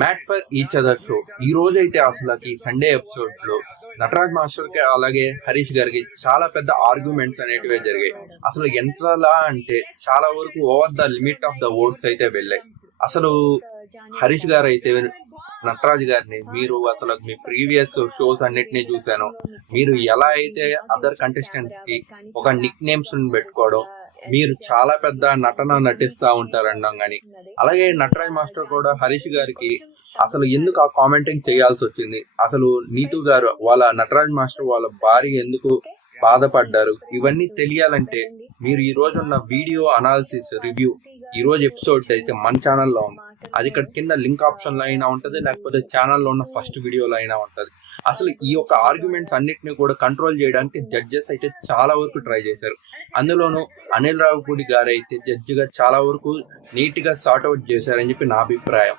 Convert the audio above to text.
Made for each other show ఈ రోజు అయితే అసలుకి సండే ఎపిసోడ్ లో నటరాజ్ మాస్టర్ కి అలాగే హరీష్ గారికి చాలా పెద్ద ఆర్గ్యుమెంట్స్ అనేటివి జరిగాయి. అసలు ఎంతలా అంటే చాలా వరకు over the limit of the words అయితే వెళ్ళాయి. అసలు హరీష్ గారు అయితే నటరాజ్ గారిని, మీరు అసలు మీ ప్రీవియస్ షోస్ అన్నిటినీ చూశాను, మీరు ఎలా అయితే అదర్ కంటెస్టెంట్స్ కి ఒక నిక్ నేమ్స్ పెట్టుకోవడం, మీరు చాలా పెద్ద నటన నటిస్తా ఉంటారన్నాం కానీ, అలాగే నటరాజ్ మాస్టర్ కూడా హరీష్ గారికి అసలు ఎందుకు ఆ కామెంటింగ్ చేయాల్సి వచ్చింది, అసలు నీతు గారు వాళ్ళ నటరాజ్ మాస్టర్ వాళ్ళ భార్య ఎందుకు బాధపడ్డారు, ఇవన్నీ తెలియాలంటే మీరు ఈ రోజు ఉన్న వీడియో అనాలిసిస్ రివ్యూ ఈ రోజు ఎపిసోడ్ అయితే మన ఛానల్లో ఉంది. అది ఇక్కడ కింద లింక్ ఆప్షన్ లో అయినా ఉంటది, లేకపోతే ఛానల్లో ఉన్న ఫస్ట్ వీడియోలో అయినా ఉంటది. అసలు ఈ యొక్క ఆర్గ్యుమెంట్స్ అన్నిటిని కూడా కంట్రోల్ చేయడానికి జడ్జెస్ అయితే చాలా వరకు ట్రై చేశారు. అందులోనూ అనిల్ రావిపూడి గారు అయితే జడ్జిగా చాలా వరకు నీట్ గా సార్ట్ అవుట్ చేశారని చెప్పి నా అభిప్రాయం.